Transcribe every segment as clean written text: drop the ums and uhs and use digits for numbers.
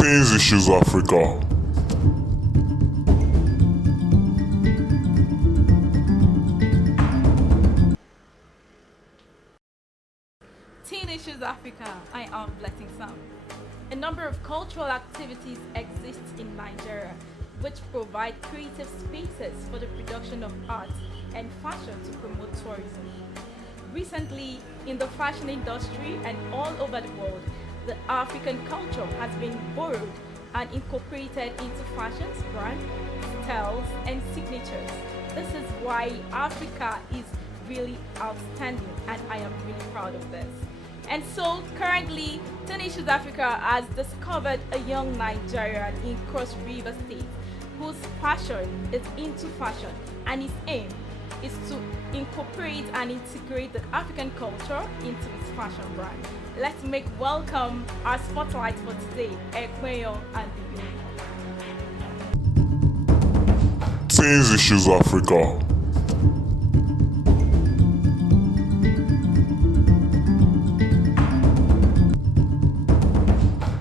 Teens Issues Africa. Teen Issues Africa, I am Blessing Sam. A number of cultural activities exist in Nigeria which provide creative spaces for the production of art and fashion to promote tourism. Recently, in the fashion industry and all over the world, the African culture has been borrowed and incorporated into fashions, brands, styles, and signatures. This is why Africa is really outstanding, and I am really proud of this. And so currently, Teen Issues Africa has discovered a young Nigerian in Cross River State whose passion is into fashion, and his aim is to incorporate and integrate the African culture into his fashion brand. Let's make welcome our spotlight for today, Ekweyo and Bibi. Teens Issues Africa.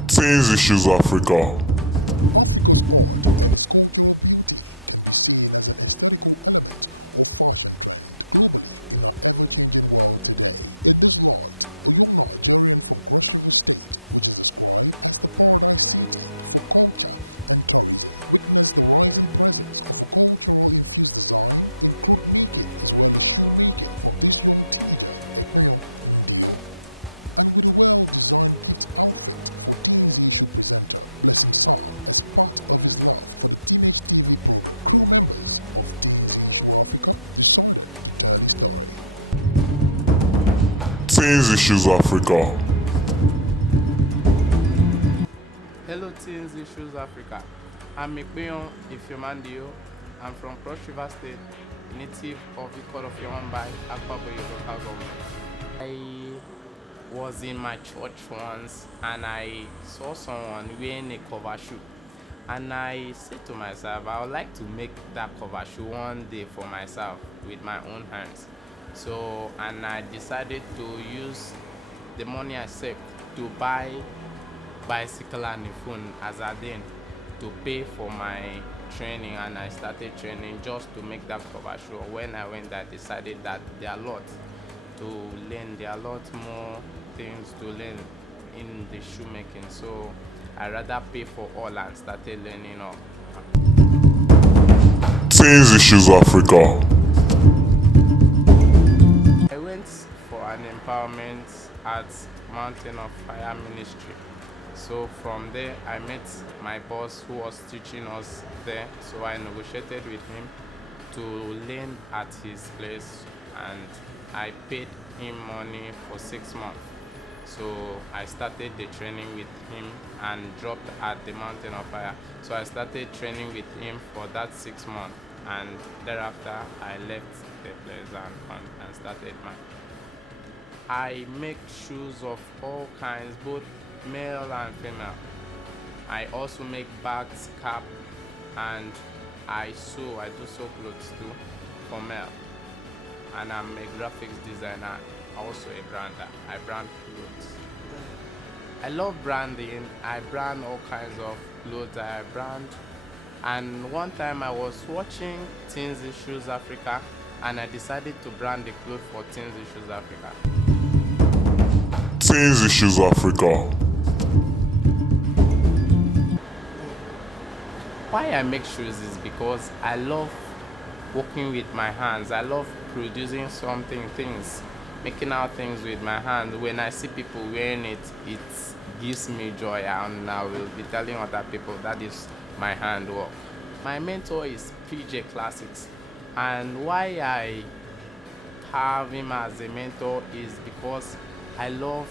Teens Issues Africa. Teens Issues Africa. Hello Teens Issues Africa. I'm Ekweyo Ifeomandio. I'm from Cross River State, native of Ikot of Yombai, Akwaboye local government. I was in my church once and I saw someone wearing a cover shoe. And I said to myself, I would like to make that cover shoe one day for myself with my own hands. So, and I decided to use the money I saved to buy bicycle and a phone as I did to pay for my training, and I started training just to make that cover shoe. When I went, I decided that there are a lot to learn, there are a lot more things to learn in the shoemaking. So I rather pay for all and started learning all. Teens Issues Africa. I went for an empowerment at Mountain of Fire Ministry. So from there, I met my boss who was teaching us there. So I negotiated with him to learn at his place, and I paid him money for 6 months. So I started the training with him and dropped at the Mountain of Fire. So I started training with him for that 6 months, and thereafter I left the place and started mine. I make shoes of all kinds, both male and female. I also make bags, cap, and I do sew clothes too for male. And I'm a graphics designer, also a brander. I brand clothes. I love branding. I brand all kinds of clothes. I brand. And one time I was watching Teens Issues Africa, and I decided to brand the clothes for Teens Issues Africa. Teens Issues Africa. Why I make shoes is because I love working with my hands. I love producing things, making out things with my hands. When I see people wearing it, it gives me joy, and I will be telling other people that is my handwork. My mentor is PJ Classics, and why I have him as a mentor is because I love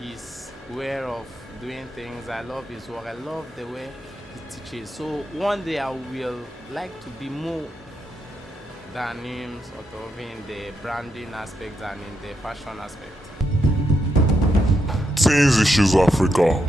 his way of doing things. I love his work. I love the way he teaches. So one day I will like to be more than him, sort of in the branding aspect and in the fashion aspect. Teens Issues Africa.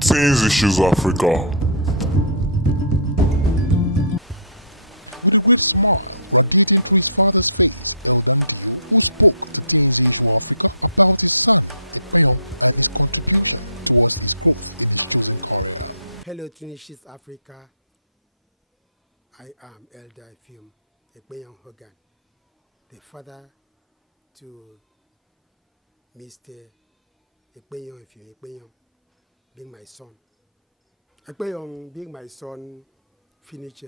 Teens Issues Africa. Hello, Teenage Africa. I am Elder Fium Ekpenyang Hogan, the father to Mr. Ekpenyang Fium Ekpenyang, being my son. Ekpenyang, being my son, finished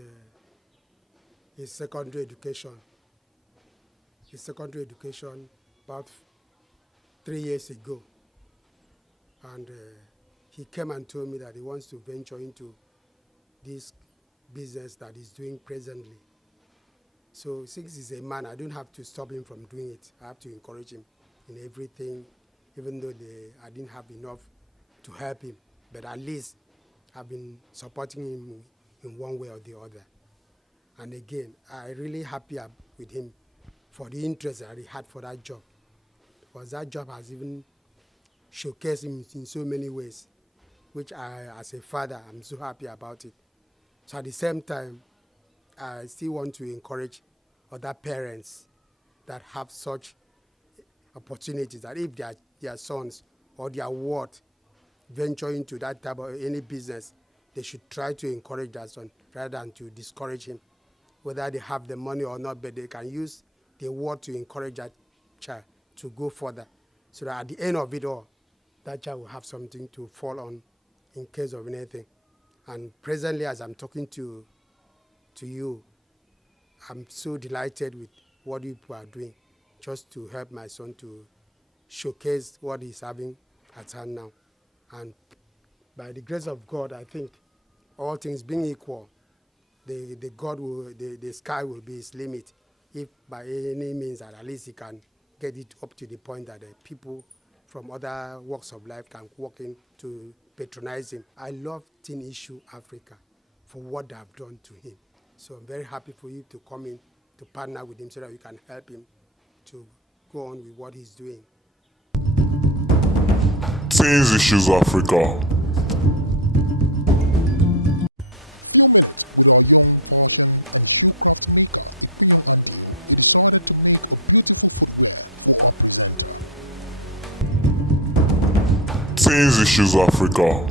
his secondary education. His secondary education about 3 years ago. And he came and told me that he wants to venture into this business that he's doing presently. So since he's a man, I don't have to stop him from doing it. I have to encourage him in everything, even though I didn't have enough to help him. But at least I've been supporting him in one way or the other. And again, I'm really happy with him for the interest that he had for that job. Because that job has even showcased him in so many ways, which I, as a father, I'm so happy about it. So at the same time, I still want to encourage other parents that have such opportunities, that if their sons or their ward venture into that type of any business, they should try to encourage that son rather than to discourage him. Whether they have the money or not, but they can use the word to encourage that child to go further, so that at the end of it all, that child will have something to fall on in case of anything. And presently, as I'm talking to you, I'm so delighted with what you people are doing, just to help my son to showcase what he's having at hand now. And by the grace of God, I think all things being equal, the sky will be his limit, if by any means that at least he can get it up to the point that people from other walks of life can walk in to patronize him. I love Teen Issue Africa for what they have done to him. So I'm very happy for you to come in to partner with him so that you can help him to go on with what he's doing. Teens Issues Africa. Teens Issues Africa.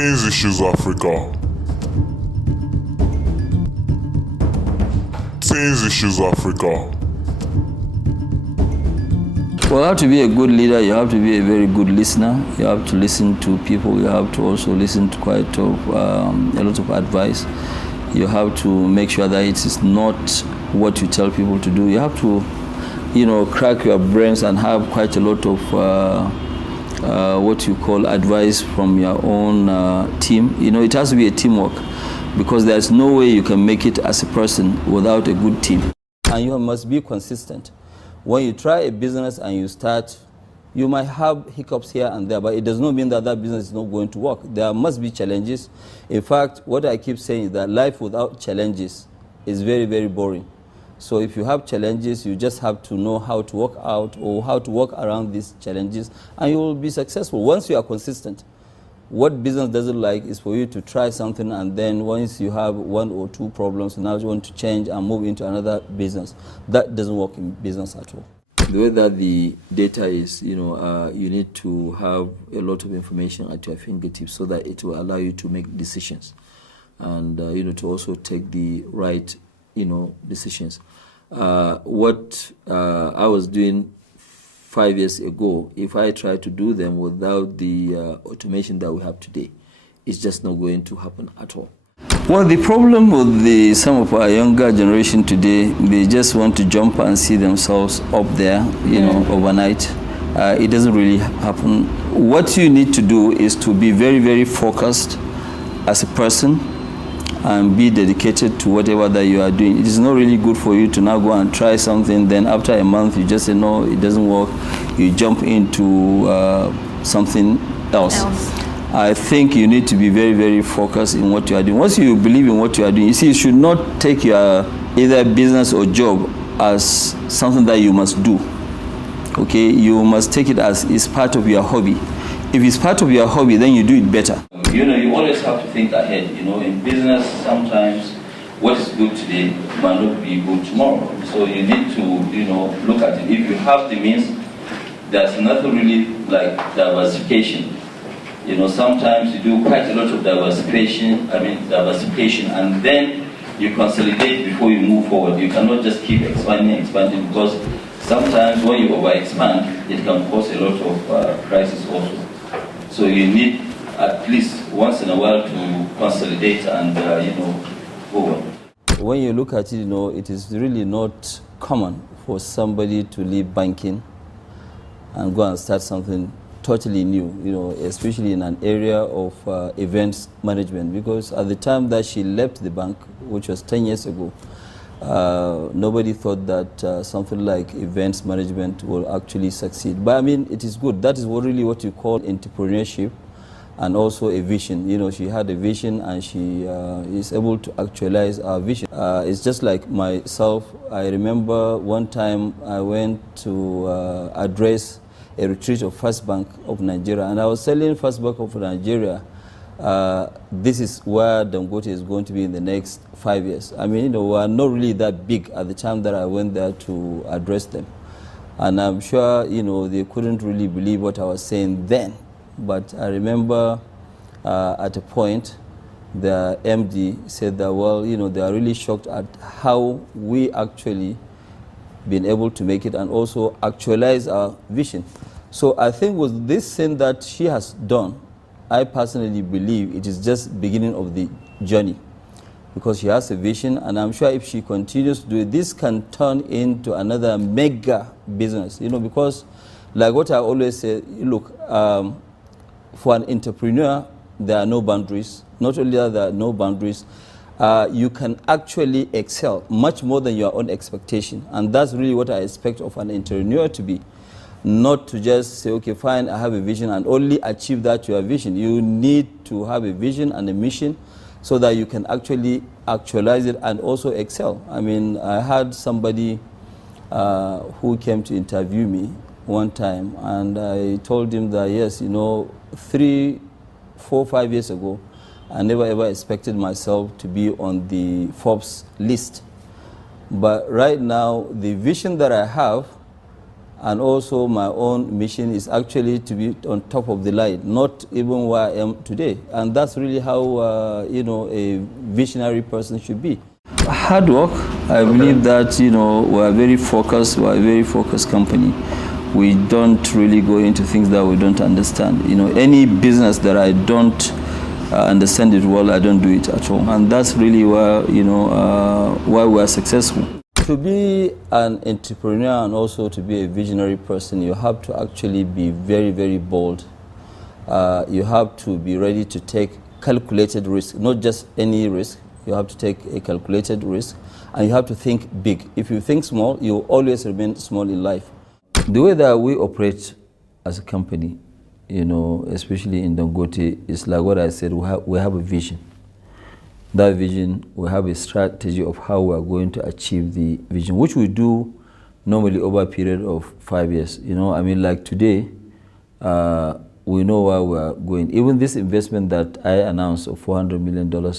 Things Issues Africa. Things Issues Africa. Well, how to be a good leader, you have to be a very good listener. You have to listen to people. You have to also listen to quite a lot of advice. You have to make sure that it is not what you tell people to do. You have to, crack your brains and have quite a lot of what you call advice from your own team. It has to be a teamwork, because there's no way you can make it as a person without a good team. And you must be consistent. When you try a business and you start, you might have hiccups here and there, but it does not mean that that business is not going to work. There must be challenges. In fact, what I keep saying is that life without challenges is very, very boring. So if you have challenges, you just have to know how to work out or how to work around these challenges, and you will be successful once you are consistent. What business doesn't like is for you to try something, and then once you have one or two problems, now you want to change and move into another business. That doesn't work in business at all. The way that the data is, you need to have a lot of information at your fingertips so that it will allow you to make decisions, and to also take the right, decisions. What I was doing 5 years ago, if I try to do them without the automation that we have today, it's just not going to happen at all. Well, the problem with some of our younger generation today, they just want to jump and see themselves up there, overnight. It doesn't really happen. What you need to do is to be very, very focused as a person and be dedicated to whatever that you are doing. It is not really good for you to now go and try something, then after a month you just say, no, it doesn't work. You jump into something else. I think you need to be very, very focused in what you are doing. Once you believe in what you are doing, you see, you should not take your either business or job as something that you must do. Okay, you must take it as it's part of your hobby. If it's part of your hobby, then you do it better. You always have to think ahead. In business, sometimes what is good today might not be good tomorrow. So you need to, look at it. If you have the means, there's nothing really like diversification. Sometimes you do quite a lot of diversification, and then you consolidate before you move forward. You cannot just keep expanding, because sometimes when you overexpand, it can cause a lot of crisis also. So you need at least once in a while to consolidate and, go on. When you look at it, it is really not common for somebody to leave banking and go and start something totally new, especially in an area of events management, because at the time that she left the bank, which was 10 years ago, nobody thought that something like events management will actually succeed. But it is good. That is really what you call entrepreneurship, and also a vision. She had a vision, and she is able to actualize our vision. It's just like myself. I remember one time I went to address a retreat of First Bank of Nigeria, and I was telling First Bank of Nigeria, this is where Dangote is going to be in the next 5 years. We are not really that big at the time that I went there to address them. And I'm sure, they couldn't really believe what I was saying then. But I remember at a point, the MD said that, well, they are really shocked at how we actually been able to make it and also actualize our vision. So I think with this thing that she has done, I personally believe it is just beginning of the journey, because she has a vision, and I'm sure if she continues to do it, this can turn into another mega business, because like what I always say, look, for an entrepreneur, there are no boundaries. Not only are there no boundaries, you can actually excel much more than your own expectation. And that's really what I expect of an entrepreneur to be. Not to just say, okay, fine, I have a vision, and only achieve that your vision. You need to have a vision and a mission so that you can actually actualize it and also excel. I had somebody who came to interview me one time, and I told him that, yes, 3, 4, 5 years ago, I never ever expected myself to be on the Forbes list. But right now, the vision that I have, And also my own mission is actually to be on top of the line, not even where I am today. And that's really how, you know, a visionary person should be. Hard work. I believe that, you know, we're a very focused company. We don't really go into things that we don't understand. You know, any business that I don't understand it well, I don't do it at all. And that's really why, you know, why we're successful. To be an entrepreneur and also to be a visionary person, you have to actually be very, very bold. You have to be ready to take calculated risk, not just any risk. You have to take a calculated risk, and you have to think big. If you think small, you will always remain small in life. The way that we operate as a company, you know, especially in Dangote, is like what I said, we have a vision. That vision, we have a strategy of how we are going to achieve the vision, which we do normally over a period of 5 years. You know, I mean, like today, we know where we are going. Even this investment that I announced of $400 million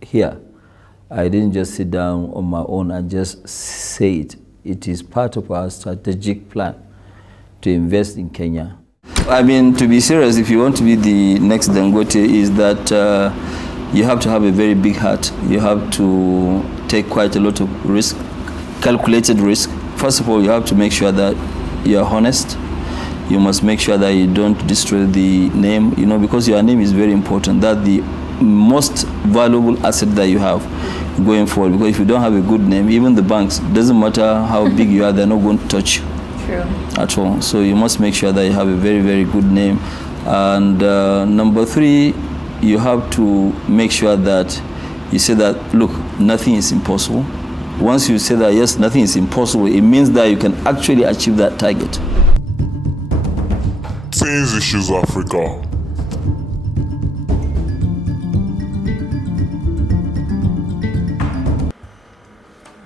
here, I didn't just sit down on my own and just say it. It is part of our strategic plan to invest in Kenya. I mean, to be serious, if you want to be the next Dangote, is that you have to have a very big heart. You have to take quite a lot of risk, calculated risk. First of all, you have to make sure that you are honest. You must make sure that you don't destroy the name, you know, because your name is very important. That's the most valuable asset that you have going forward. Because if you don't have a good name, even the banks, doesn't matter how big you are, they're not going to touch you. True. At all. So you must make sure that you have a very, very good name. And number 3, you have to make sure that you say that, look, nothing is impossible. Once you say that, yes, nothing is impossible, it means that you can actually achieve that target. Teens Issues Africa.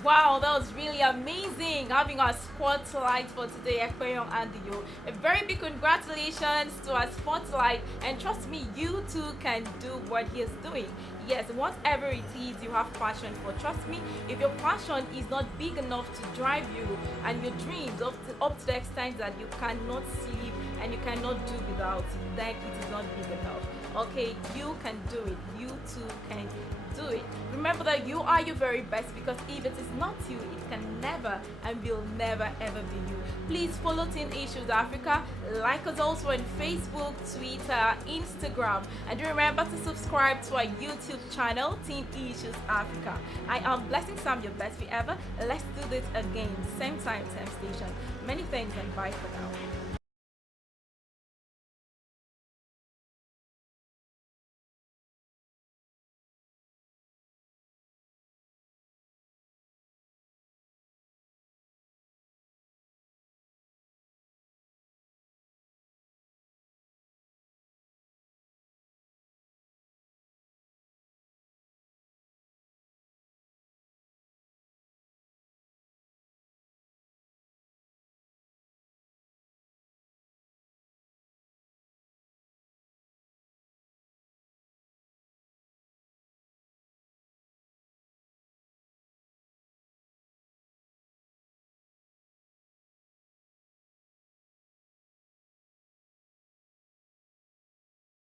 Wow, that was really amazing having our spotlight for today, Ekpenyong Andio. A very big congratulations to our spotlight, and trust me, you too can do what he is doing. Yes, whatever it is you have passion for, trust me, if your passion is not big enough to drive you and your dreams up to the extent that you cannot sleep and you cannot do without it, then it is not big enough. Okay, you can do it. You too can do it. Remember that you are your very best, because if it is not you, it can never and will never ever be you. Please follow Teen Issues Africa, like us also on Facebook, Twitter, Instagram, and remember to subscribe to our YouTube channel, Teen Issues Africa. I am Blessing Sam, your best ever. Let's do this again, same time, same station. Many thanks and bye for now.